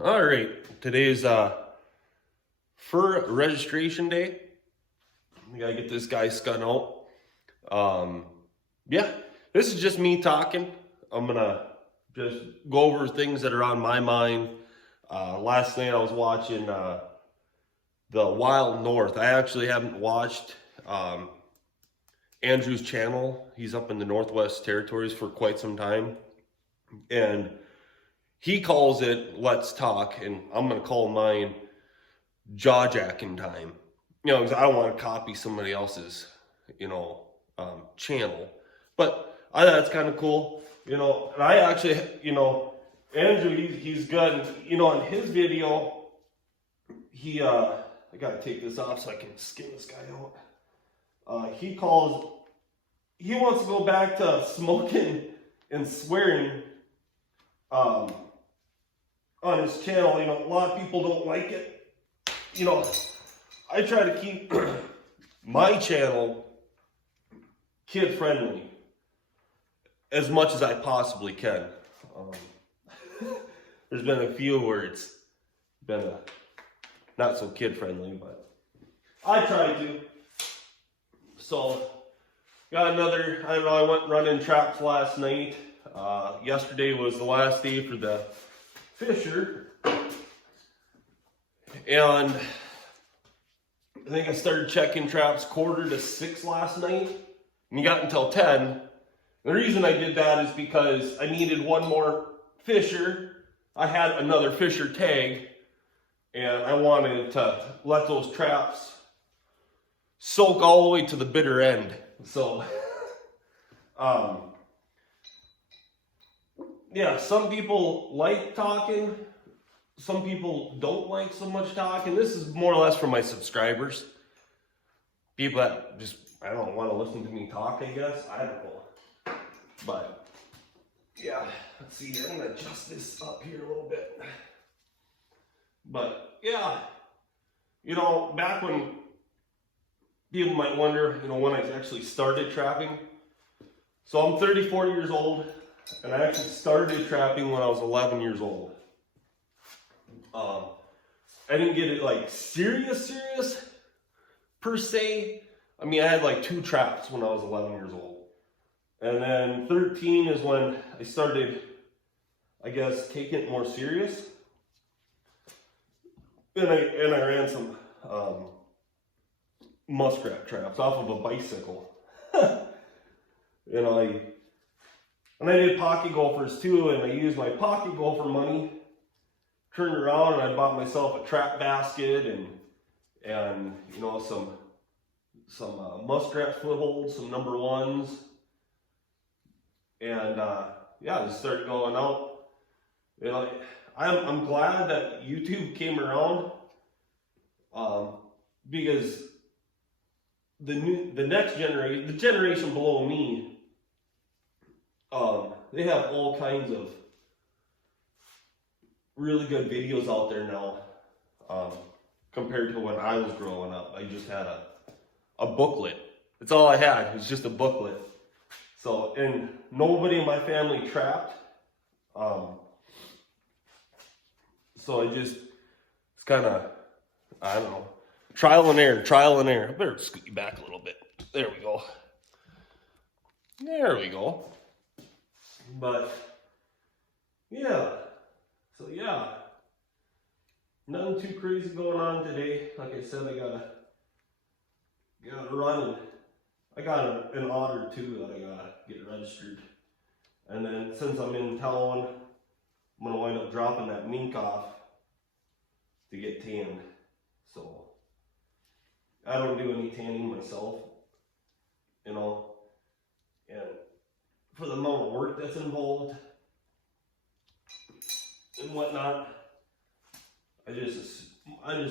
All right, today's fur registration day. We gotta get this guy scun out. Yeah, this is just me talking. I'm gonna just go over things that are on my mind. Last night I was watching the Wild North. I actually haven't watched Andrew's channel. He's up in the Northwest Territories for quite some time, and he calls it Let's Talk, and I'm going to call mine Jaw-Jacking Time. You know, because I don't want to copy somebody else's, channel. But I thought that's kind of cool. And I actually, Andrew, he's good. And, in his video, I got to take this off so I can skin this guy out. He wants to go back to smoking and swearing, on his channel. A lot of people don't like it. I try to keep my channel kid friendly as much as I possibly can. There's been a few where it's been not so kid friendly, but I try to. So got another, I went running traps last night. Yesterday was the last day for the Fisher, and I think I started checking traps 5:45 last night, and you got until 10. The reason I did that is because I needed one more Fisher. I had another Fisher tag, and I wanted to let those traps soak all the way to the bitter end. So, yeah, some people like talking. Some people don't like so much talking. This is more or less for my subscribers. People that just, I don't want to listen to me talk, I guess. I don't know. But, yeah, let's see. I'm going to adjust this up here a little bit. But, yeah, back when people might wonder, when I actually started trapping. So I'm 34 years old. And I actually started trapping when I was 11 years old. I didn't get it like serious per se. I mean, I had like 2 traps when I was 11 years old. And then 13 is when I started, I guess, taking it more serious. And I ran some muskrat traps off of a bicycle. And I did pocket gophers too, and I used my pocket gopher money, turned around, and I bought myself a trap basket and some muskrat footholds, some number 1s, and yeah, just started going out. I'm glad that YouTube came around, because the next generation, the generation below me, they have all kinds of really good videos out there now, compared to when I was growing up. I just had a booklet. That's all I had. It was just a booklet. So, and nobody in my family trapped. So it's kind of, I don't know, trial and error. I better scoot you back a little bit. There we go. There we go. But, yeah, so yeah, nothing too crazy going on today. Like I said, I gotta run, and I got an otter too that I gotta get registered. And then since I'm in town, I'm gonna wind up dropping that mink off to get tanned. So, I don't do any tanning myself, and for the amount of work that's involved and whatnot, I just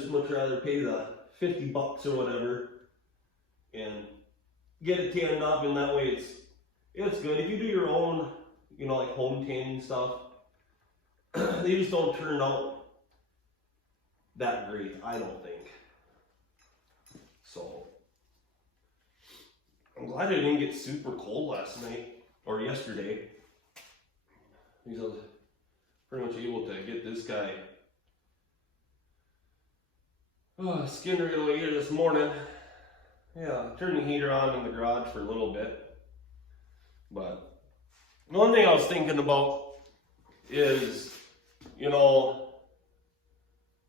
much rather pay the $50 or whatever and get it tanned up, and that way it's good. If you do your own, like home tanning stuff, they just don't turn out that great, I don't think. So I'm glad I didn't get super cold last night. Or yesterday. He's pretty much able to get this guy Oh, skinned right away here this morning. Yeah, turned the heater on in the garage for a little bit. But one thing I was thinking about is, you know,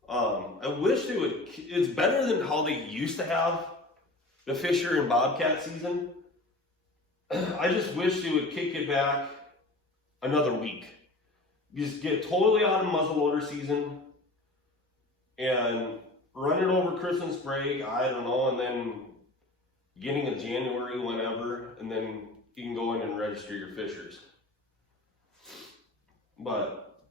I wish they would, it's better than how they used to have the Fisher and Bobcat season. I just wish they would kick it back another week. Just get totally out of muzzleloader season and run it over Christmas break, I don't know, and then beginning of January, whenever, and then you can go in and register your Fishers. But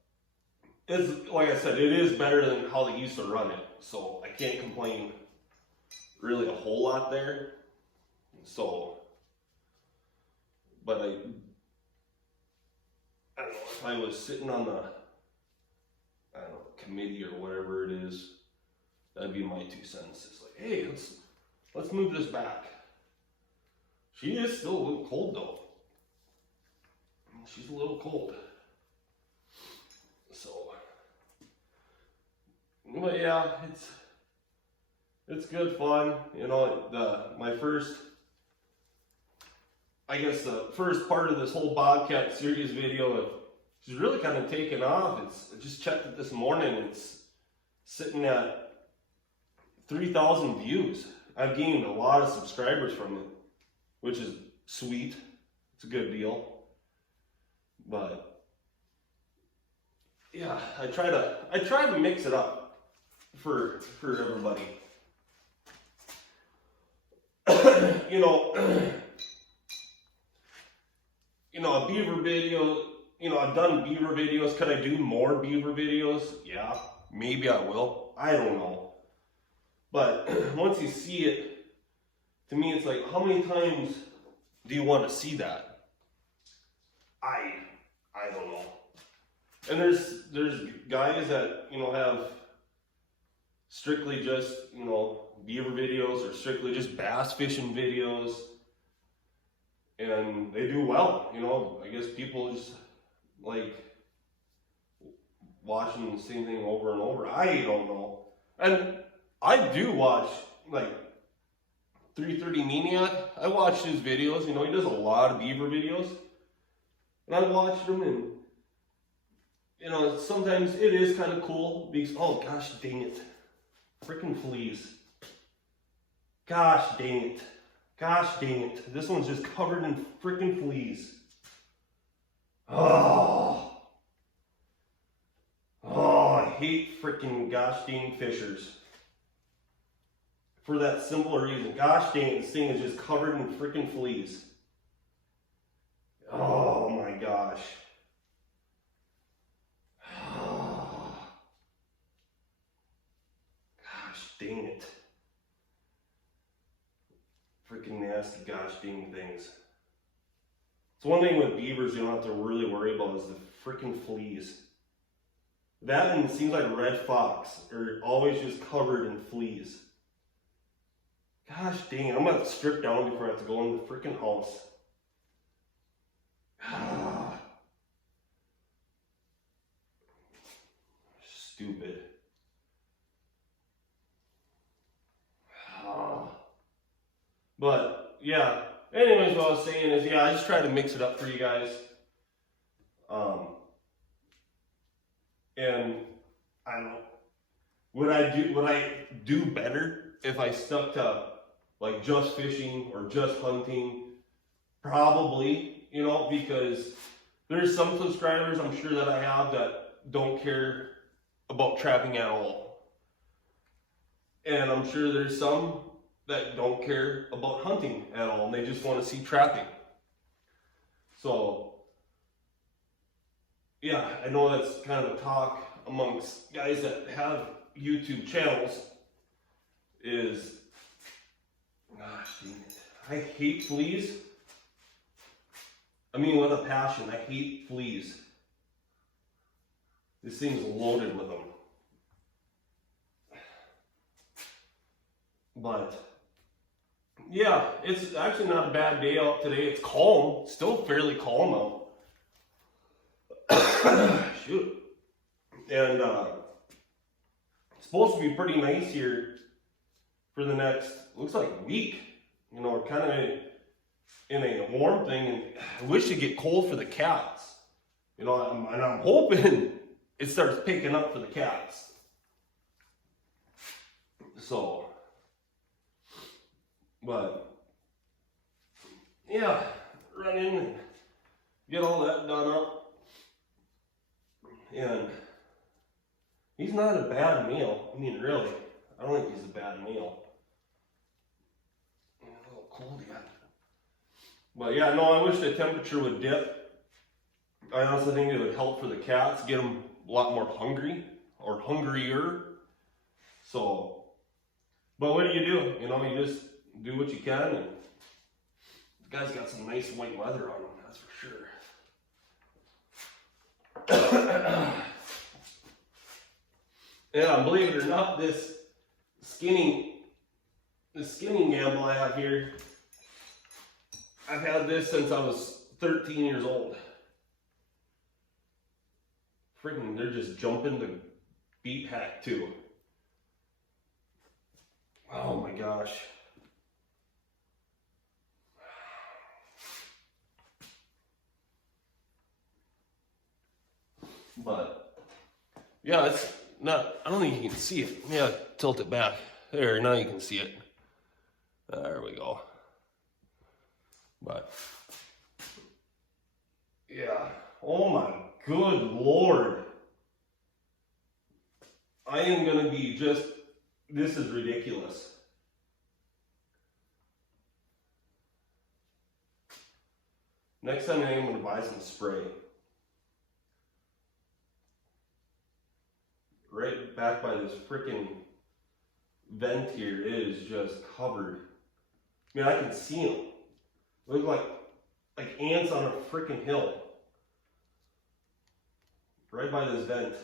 it's, like I said, it is better than how they used to run it, so I can't complain really a whole lot there. So, but I don't know, if I was sitting on the, I don't know, committee or whatever it is, that'd be my 2 cents. It's like, hey, let's move this back. She is still a little cold though. She's a little cold. So, but yeah, it's good fun. You know, my first, I guess the first part of this whole Bobcat series video, it's really kind of taken off. I just checked it this morning. It's sitting at 3,000 views. I've gained a lot of subscribers from it, which is sweet. It's a good deal. But yeah, I try to mix it up for everybody. A beaver video, I've done beaver videos. Could I do more beaver videos? Yeah, maybe I will. I don't know. But once you see it, to me, it's like, how many times do you want to see that? I don't know. And there's guys that, have strictly just, beaver videos or strictly just bass fishing videos. And they do well, I guess people just like watching the same thing over and over. I don't know. And I do watch, like, 330 Maniac. I watch his videos, he does a lot of beaver videos. And I watch them and, sometimes it is kind of cool because, oh gosh dang it. Freaking fleas. Gosh dang it. Gosh dang it. This one's just covered in freaking fleas. Oh, I hate freaking gosh dang Fishers. For that simple reason. Gosh dang it, this thing is just covered in freaking fleas. Oh my gosh. Gosh dang it. Freaking nasty gosh dang things. So one thing with beavers you don't have to really worry about is the freaking fleas. That and it seems like red fox are always just covered in fleas. Gosh dang it, I'm gonna have to strip down before I have to go in the freaking house. Stupid. But yeah, anyways, what I was saying is, I just try to mix it up for you guys. And I don't know, would I do better if I stuck to like just fishing or just hunting? Probably, because there's some subscribers I'm sure that I have that don't care about trapping at all. And I'm sure there's some that don't care about hunting at all and they just want to see trapping. So yeah, I know that's kind of a talk amongst guys that have YouTube channels is, gosh dang it, I hate fleas. I mean, with a passion, I hate fleas. This thing's loaded with them. But yeah, it's actually not a bad day out today. It's calm, still fairly calm out. Shoot. And it's supposed to be pretty nice here for the next, looks like week. You know, we're kind of in a warm thing, and I wish it'd get cold for the cats. You know, I'm hoping it starts picking up for the cats. So, but yeah, run in and get all that done up. And he's not a bad meal. I mean, really, I don't think he's a bad meal. A little cold yet. But yeah, no, I wish the temperature would dip. I also think it would help for the cats, get them a lot more hungry or hungrier. So, but what do? You know, you just do what you can, and the guy's got some nice white leather on him, that's for sure. Yeah, believe it or not, this skinning gamble I have here, I've had this since I was 13 years old. Freaking, they're just jumping the beat hack too. Oh my gosh. But yeah, it's not, I don't think you can see it. Yeah, tilt it back. There, now you can see it. There we go. But yeah, oh my good Lord. I am gonna be just, this is ridiculous. Next time I am gonna buy some spray. Right back by this freaking vent here, it is just covered. I mean, I can see them. They look like ants on a freaking hill. Right by this vent.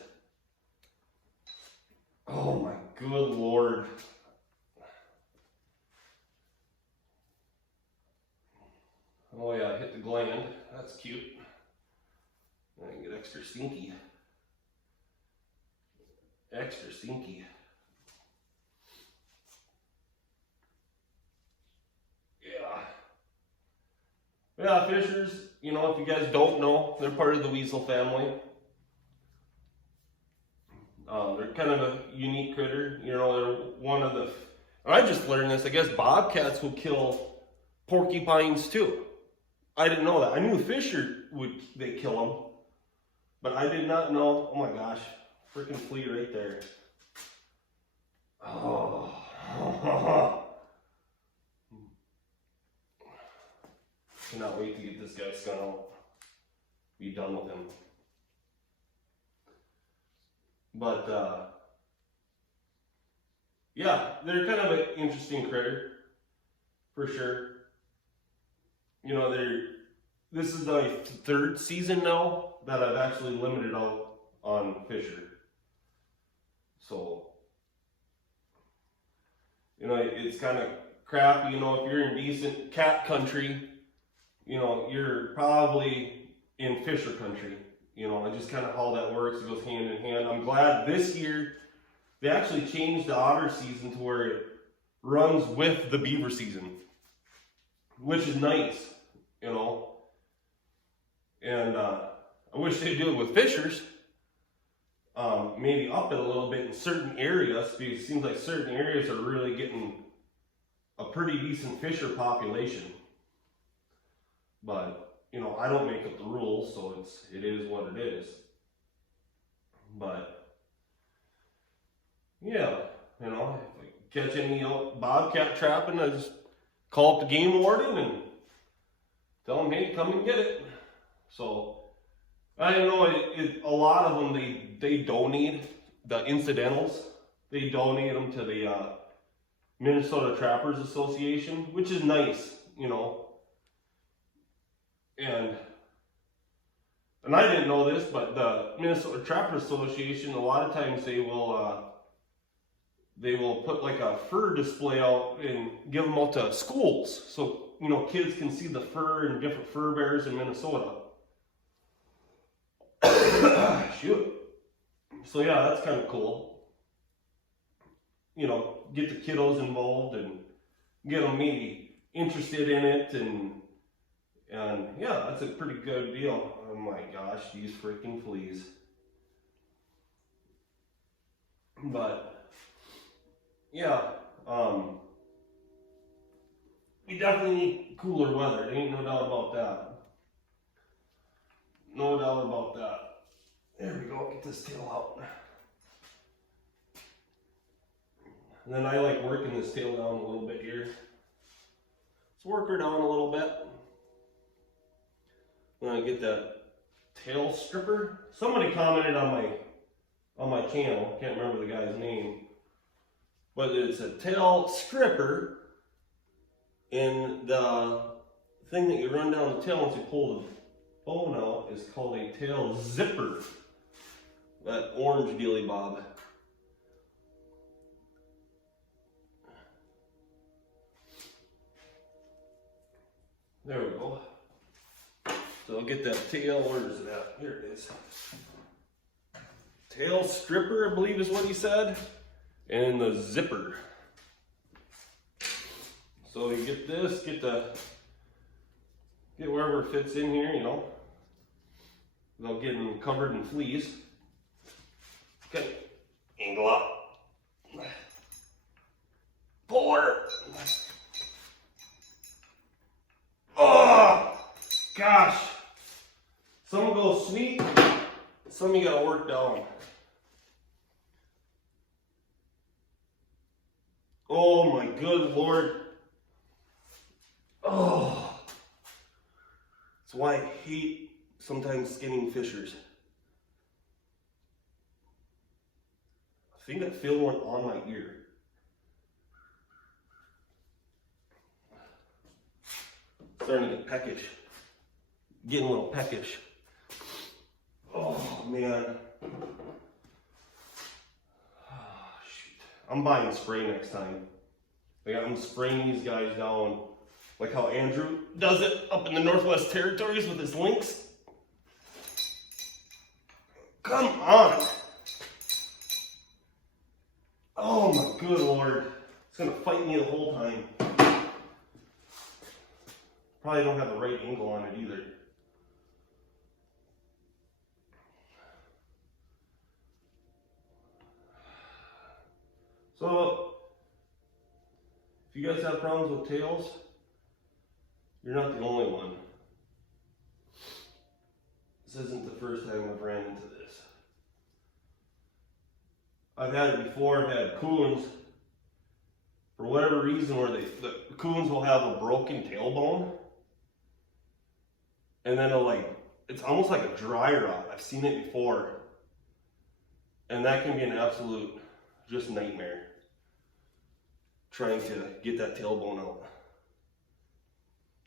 Oh my good Lord. Oh yeah, I hit the gland. That's cute. I can get extra stinky. Extra stinky. Yeah, fishers, you know, if you guys don't know, they're part of the weasel family. They're kind of a unique critter. You know, they're one of the, I just learned this, I guess bobcats will kill porcupines too. I didn't know that. I knew they kill them, but I did not know. Oh my gosh, freaking flea right there. Oh. Cannot wait to get this guy's skin out. Be done with him. But yeah, they're kind of an interesting critter, for sure. You know, this is my third season now that I've actually limited out on Fisher. So, you know, it's kind of crappy. You know, if you're in decent cat country, you know, you're probably in Fisher country. You know, it's just kind of how that works. It goes hand in hand. I'm glad this year they actually changed the otter season to where it runs with the beaver season, which is nice, you know. And I wish they'd do it with fishers. Maybe up it a little bit in certain areas, because it seems like certain areas are really getting a pretty decent fisher population. But you know, I don't make up the rules, so it is what it is. But yeah, you know, if I catch any bobcat trapping, I just call up the game warden and tell them, hey, come and get it. So I know a lot of them they donate the incidentals. They donate them to the Minnesota Trappers Association, which is nice, you know. And I didn't know this, but the Minnesota Trappers Association, a lot of times they will put like a fur display out and give them out to schools, so you know kids can see the fur and different fur bears in Minnesota. Shoot. So yeah, that's kind of cool. you know, get the kiddos involved and get them maybe interested in it, and yeah, that's a pretty good deal. Oh my gosh, these freaking fleas. But yeah, we definitely need cooler weather. There ain't no doubt about that. No doubt about that. There we go, get this tail out. And then I like working this tail down a little bit here. Let's work her down a little bit. Then I get that tail stripper. Somebody commented on my channel, can't remember the guy's name, but it's a tail stripper, and the thing that you run down the tail once you pull the bone out is called a tail zipper. That orange dealy bob. There we go. So I'll get that tail, where is it at? Here it is. Tail stripper, I believe is what he said. And the zipper. So you get this, get wherever it fits in here, you know, without getting covered in fleas. Okay, angle up. Pull her. Oh, gosh. Some go sweet, some you gotta work down. Oh my good Lord. Oh. That's why I hate sometimes skinning fishers. I think I feel one on my ear. Starting to get peckish. Getting a little peckish. Oh man. Oh, shoot. I'm buying spray next time. Like, I'm spraying these guys down like how Andrew does it up in the Northwest Territories with his lynx. Come on. Oh my good Lord. It's gonna fight me the whole time. Probably don't have the right angle on it either. So, if you guys have problems with tails, you're not the only one. This isn't the first time I've ran into this. I've had it before. I've had coons, for whatever reason, where the coons will have a broken tailbone, and then it's almost like a dry rot. I've seen it before, and that can be an absolute just nightmare, trying to get that tailbone out.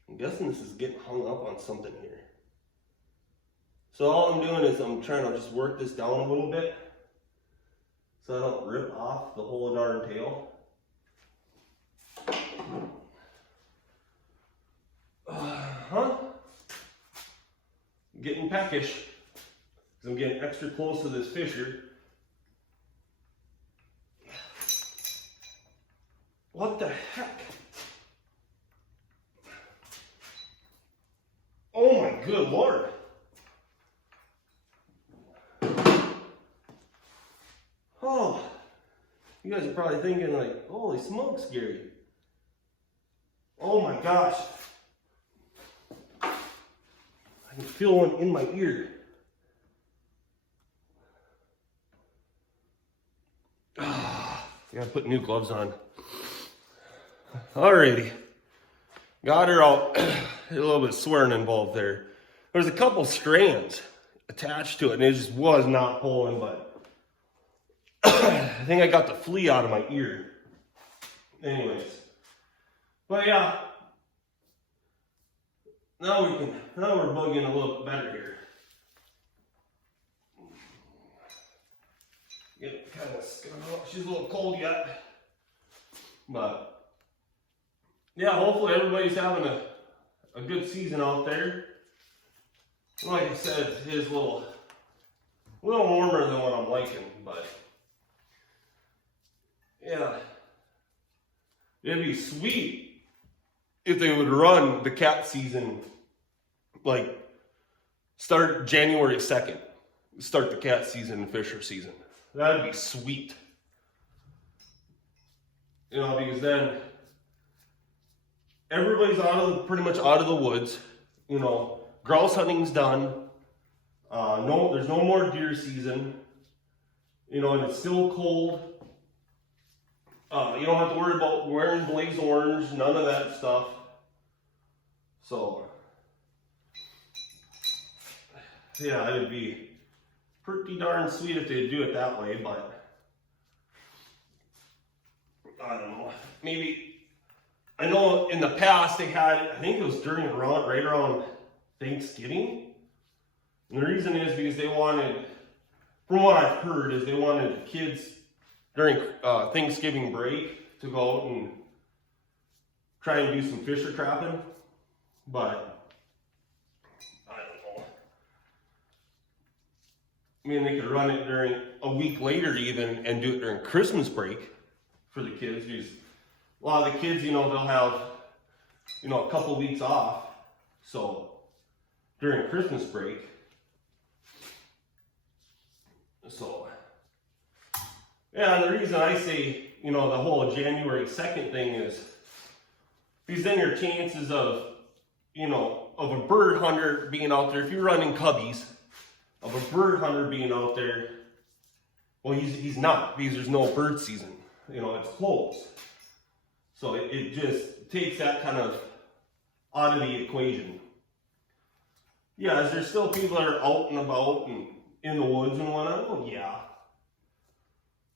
I'm guessing this is getting hung up on something here. So all I'm doing is I'm trying to just work this down a little bit so I don't rip off the whole darn tail. Getting peckish because I'm getting extra close to this fisher. What the heck? Oh my good Lord. Oh, you guys are probably thinking like, holy smokes, Gary. Oh my gosh. I can feel one in my ear. I gotta put new gloves on. Alrighty. Got her out. A little bit of swearing involved there. There's a couple strands attached to it and it just was not pulling, but I think I got the flea out of my ear. Anyways. But yeah. Now we're bugging a little better here. Get kind of she's a little cold yet. But yeah, hopefully everybody's having a good season out there. Like I said, it is a little warmer than what I'm liking, but yeah. it'd be sweet if they would run the cat season, like start January 2nd, start the cat season and fisher season. That'd be sweet. You know, because then everybody's pretty much out of the woods. You know, grouse hunting's done. There's no more deer season. You know, and it's still cold. You don't have to worry about wearing blaze orange, none of that stuff. So, yeah, it'd be pretty darn sweet if they'd do it that way, but I don't know. Maybe, I know in the past they had, I think it was right around Thanksgiving. And the reason is because they wanted, from what I've heard, is they wanted the kids during Thanksgiving break to go out and try and do some fisher trapping. But I don't know. I mean, they could run it during a week later even and do it during Christmas break for the kids. Because a lot of the kids, you know, they'll have, you know, a couple weeks off. So during Christmas break. So, yeah, and the reason I say, you know, the whole January 2nd thing is because then your chances of, you know, of a bird hunter being out there, if you're running cubbies, of a bird hunter being out there, well, he's not, because there's no bird season. You know, it's closed. So it just takes that kind of out of the equation. Yeah, is there still people that are out and about and in the woods and whatnot? Well, yeah.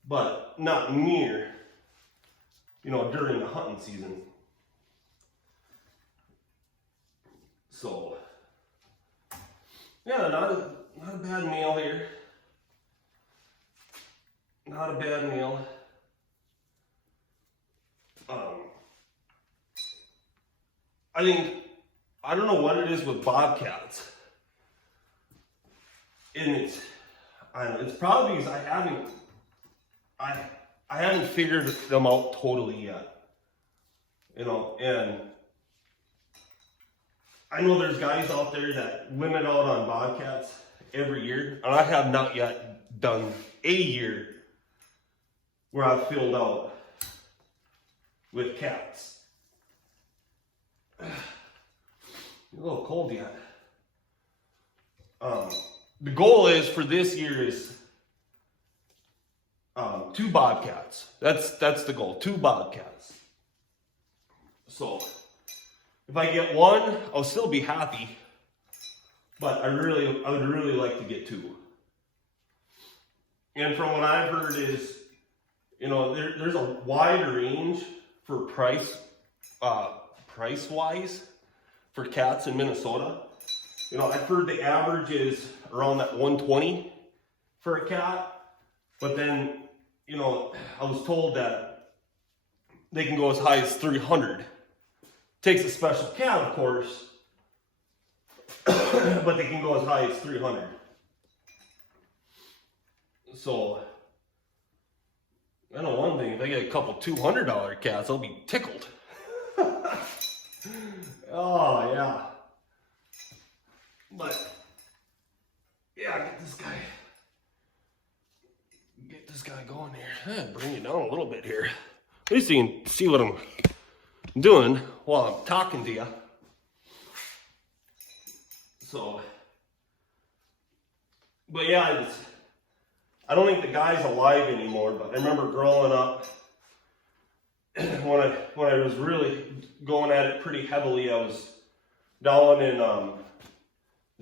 But not near, you know, during the hunting season. So, yeah, not a bad meal here. Not a bad meal. I don't know what it is with bobcats. And it's probably because I haven't figured them out totally yet. You know, and I know there's guys out there that limit out on bobcats every year, and I have not yet done a year where I've filled out with cats. A little cold yet. The goal is for this year is 2 bobcats. That's the goal. 2 bobcats. So if I get 1, I'll still be happy. But I would really like to get 2. And from what I've heard is, you know, there's a wide range for price wise for cats in Minnesota. You know, I've heard the average is around that $120 for a cat, but then, you know, I was told that they can go as high as $300. Takes a special cat, of course, but they can go as high as $300. So, I know one thing, if I get a couple $200 cats, I'll be tickled. Oh, yeah. But, yeah, get this guy going here. Bring it down a little bit here. At least you can see what I'm doing while I'm talking to you. So, but yeah, I don't think the guy's alive anymore, but I remember growing up, when I was really going at it pretty heavily, I was down in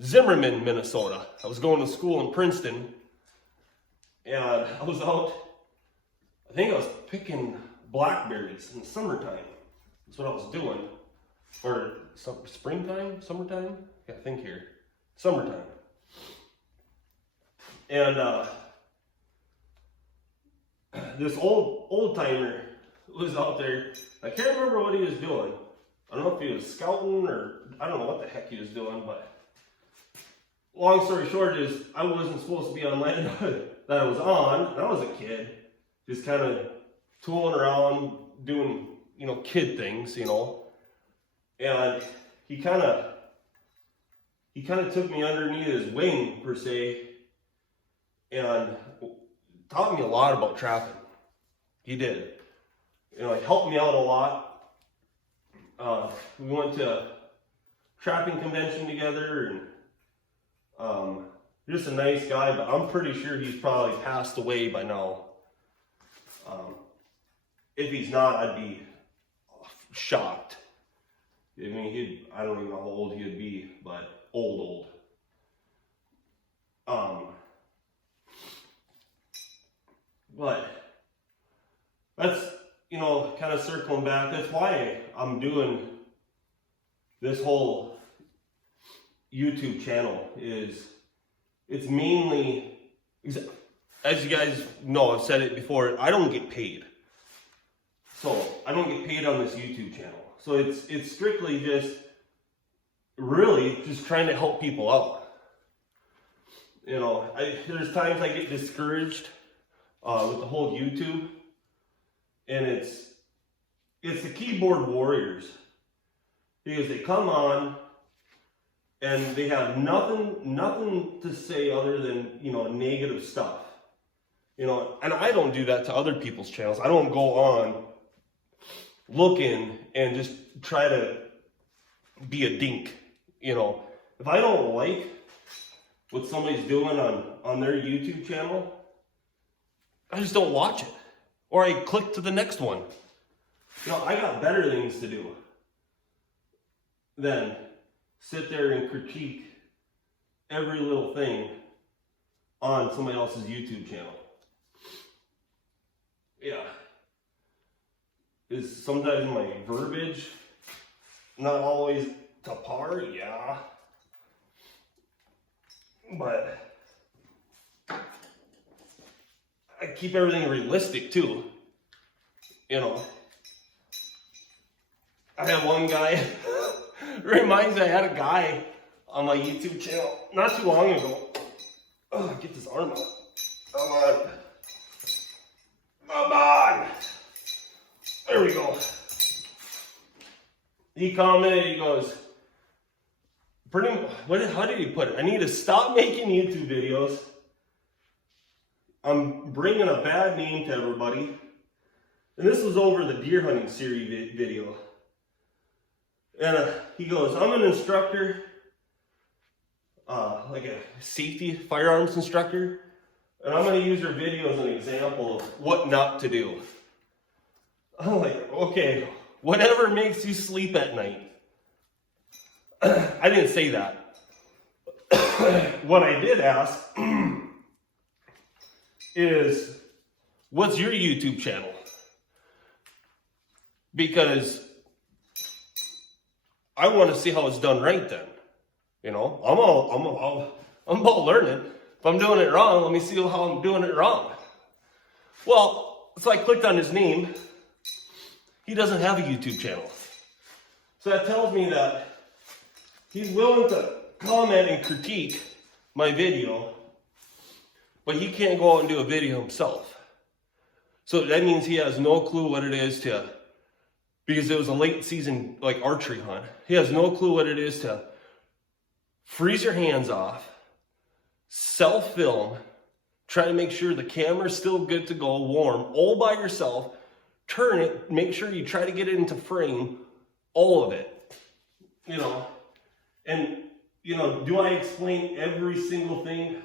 Zimmerman, Minnesota. I was going to school in Princeton, and I was out, I think I was picking blackberries in the summertime. That's what I was doing. Or springtime, summertime? Yeah, I think here. Summertime. And this old timer was out there. I can't remember what he was doing. I don't know if he was scouting or I don't know what the heck he was doing, but long story short is I wasn't supposed to be on land that I was on. I was a kid, just kind of tooling around, doing kid things, and he kind of took me underneath his wing, per se, and taught me a lot about trapping. He did. He helped me out a lot. We went to a trapping convention together, and just a nice guy, but I'm pretty sure he's probably passed away by now. If he's not, I'd be shocked. I mean, I don't even know how old he would be, but old. But that's, kind of circling back. That's why I'm doing this whole YouTube channel. It's mainly, as you guys know, I've said it before, I don't get paid. So I don't get paid on this YouTube channel. So it's strictly just trying to help people out. There's times I get discouraged with the whole YouTube, and it's the keyboard warriors, because they come on and they have nothing to say other than negative stuff. And I don't do that to other people's channels. I don't go on looking and just try to be a dink. If I don't like what somebody's doing on their YouTube channel, I just don't watch it, or I click to the next one. I got better things to do than sit there and critique every little thing on somebody else's YouTube channel. Yeah. Is sometimes my verbiage not always to par? Yeah. But I keep everything realistic too. I have one guy, reminds me, I had a guy on my YouTube channel not too long ago. Oh, get this arm out. Come on. There we go. He commented, he goes, how did he put it? I need to stop making YouTube videos. I'm bringing a bad name to everybody. And this was over the deer hunting series video. And he goes, I'm an instructor, like a safety firearms instructor, and I'm going to use your video as an example of what not to do. I'm like, okay, whatever makes you sleep at night. I didn't say that. What I did ask is, what's your YouTube channel? Because I want to see how it's done right then. I'm about learning. If I'm doing it wrong, let me see how I'm doing it wrong. Well, so I clicked on his name. He doesn't have a YouTube channel. So that tells me that he's willing to comment and critique my video, but he can't go out and do a video himself. So that means he has no clue what it is because it was a late season archery hunt. He has no clue what it is to freeze your hands off, self-film, try to make sure the camera's still good to go, warm, all by yourself, turn it, make sure you try to get it into frame, all of it, And, do I explain every single thing,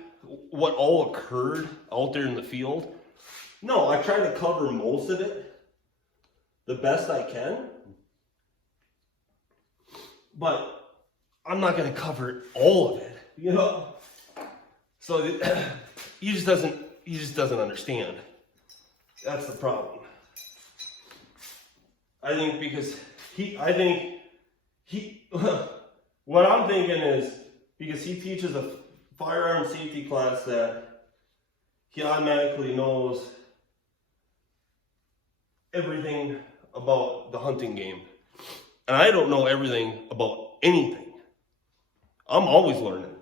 what all occurred out there in the field? No, I try to cover most of it the best I can. But I'm not going to cover all of it, So he just doesn't understand. That's the problem. I think what I'm thinking is, because he teaches a firearm safety class, that he automatically knows everything about the hunting game. And I don't know everything about anything. I'm always learning.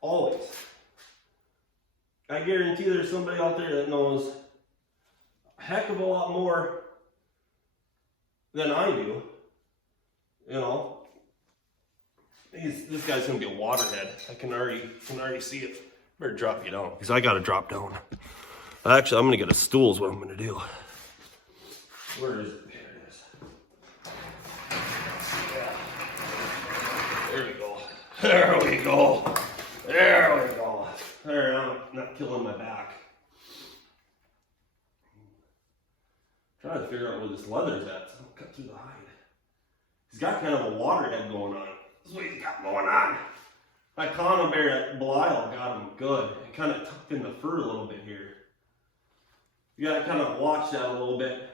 Always. I guarantee there's somebody out there that knows a heck of a lot more than I do. You know, this guy's gonna be a waterhead. I can already see it. Better drop you down because I gotta drop down. Actually, I'm gonna get a stool is what I'm gonna do. Where is it? There it is. Yeah. There we go. There we go. There we go. There, I'm not killing my back. I'm trying to figure out where this leather's at, so I don't cut through the hide. He's got kind of a waterhead going on. This is what he's got going on. That Conibear at Belial got him good. It kind of tucked in the fur a little bit here. You gotta kind of watch that a little bit.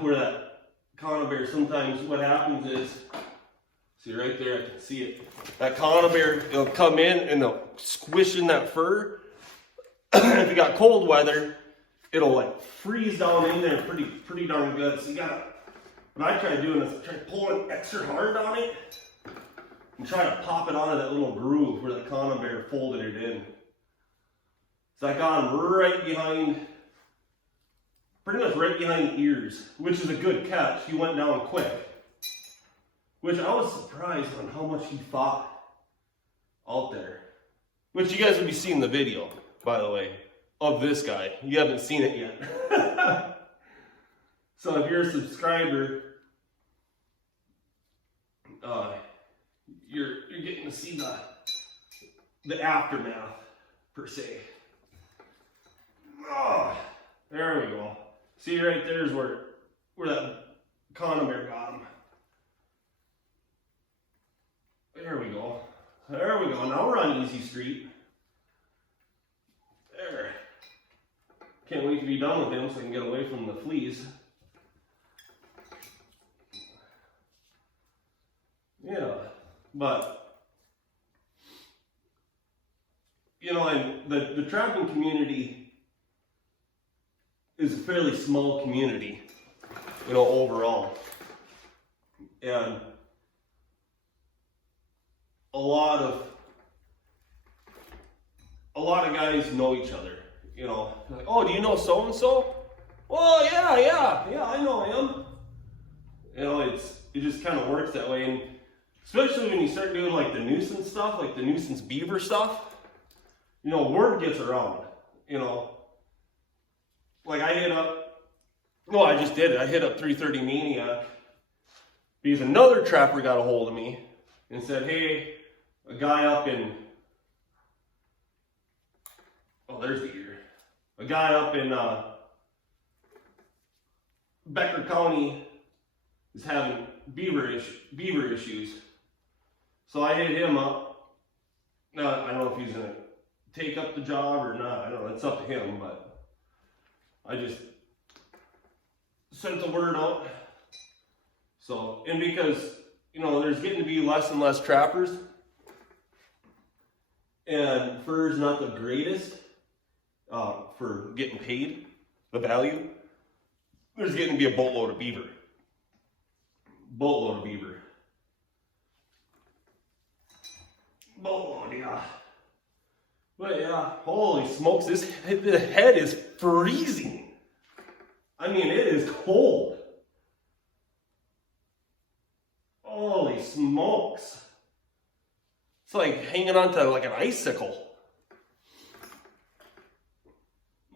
Where that Conibear, sometimes what happens is, see right there, I can see it. That Conibear, it'll come in and it'll squish in that fur. If you got cold weather, it'll like freeze down in there pretty darn good. So you gotta, what I try doing is try pulling extra hard on it and try to pop it onto that little groove where the Conibear folded it in. So I got him right behind, pretty much right behind the ears, which is a good catch. He went down quick, which I was surprised on how much he fought out there. Which you guys will be seeing the video, by the way, of this guy. You haven't seen it yet. So if you're a subscriber, you're getting to see the aftermath per se. Oh, there we go. See right there is where that Conibear got him. There we go. There we go. Now we're on easy street. There. Can't wait to be done with him so I can get away from the fleas. Yeah, but you know, and the trapping community is a fairly small community, you know, overall. And a lot of guys know each other, you know. Like, oh, do you know so and so? Oh yeah, I know him. You know, it just kind of works that way, and especially when you start doing like the nuisance stuff, like the nuisance beaver stuff, you know, word gets around, you know. Like I hit up 330 Maniac because another trapper got a hold of me and said, hey, a guy up in, oh, there's the ear. A guy up in Becker County is having beaver issues. So I hit him up. Now, I don't know if he's going to take up the job or not. I don't know. It's up to him, but I just sent the word out. So, and because, you know, there's getting to be less and less trappers, and fur is not the greatest for getting paid, the value, there's getting to be a boatload of beaver. Boatload, yeah. But yeah, holy smokes, the head is freezing. I mean, it is cold. Holy smokes. It's like hanging onto like an icicle.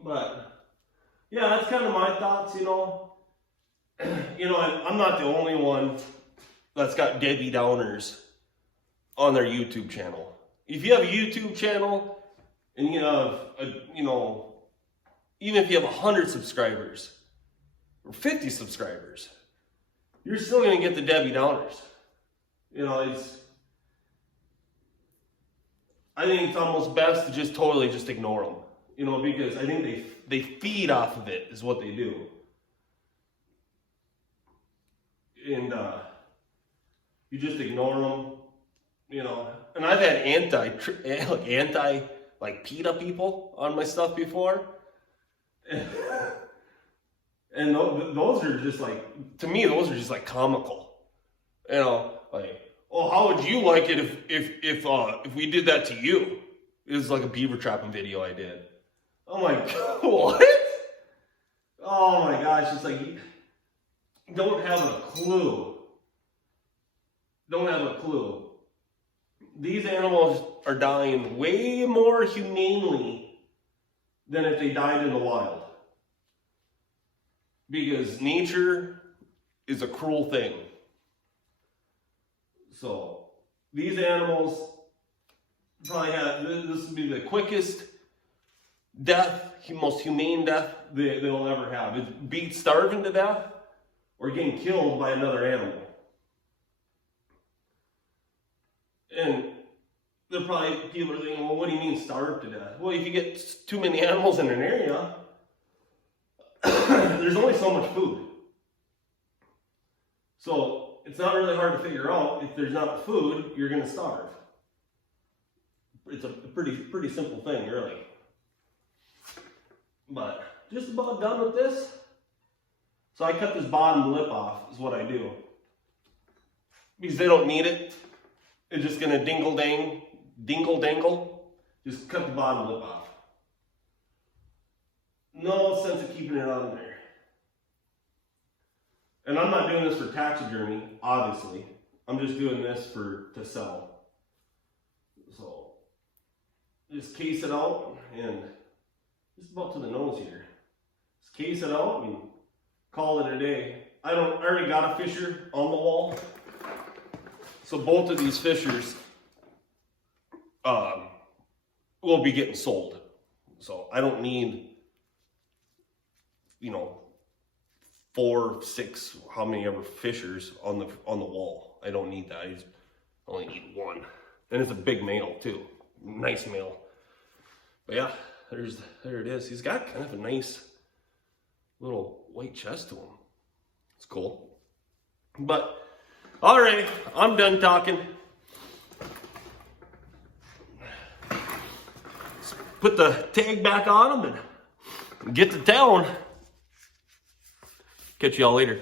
But yeah, that's kind of my thoughts, you know. You know, I'm not the only one that's got Debbie Downers on their YouTube channel. If you have a YouTube channel and you have, you know, even if you have 100 subscribers or 50 subscribers, you're still going to get the Debbie Downers. You know, I think it's almost best to just totally just ignore them. You know, because I think they feed off of it is what they do. And you just ignore them, you know. And I've had anti PETA people on my stuff before. And those are just like, to me, those are just like comical. You know, like, oh, how would you like it if we did that to you? It was like a beaver trapping video I did. I'm like, what? Oh my gosh, it's like, you don't have a clue. Don't have a clue. These animals are dying way more humanely than if they died in the wild. Because nature is a cruel thing. So, these animals probably have, this would be the quickest death, most humane death they'll ever have. It beats starving to death or getting killed by another animal. And they're probably, people are thinking, well, what do you mean starve to death? Well, if you get too many animals in an area, there's only so much food. So it's not really hard to figure out, if there's not food, you're going to starve. It's a pretty simple thing, really. But just about done with this. So I cut this bottom lip off, is what I do. Because they don't need it. It's just going to dingle dangle. Just cut the bottom lip off. No sense of keeping it on there. And I'm not doing this for taxidermy, obviously. I'm just doing this to sell. So, just case it out, and just about to the nose here. Just case it out and call it a day. I already got a fisher on the wall. So both of these fishers will be getting sold. So I don't need, 4, 6, how many ever fishers on the wall. I don't need that. I only need one. And it's a big male too. Nice male. But yeah, there it is. He's got kind of a nice little white chest to him. It's cool. But all right, I'm done talking. Let's put the tag back on him and get to town. Catch y'all later.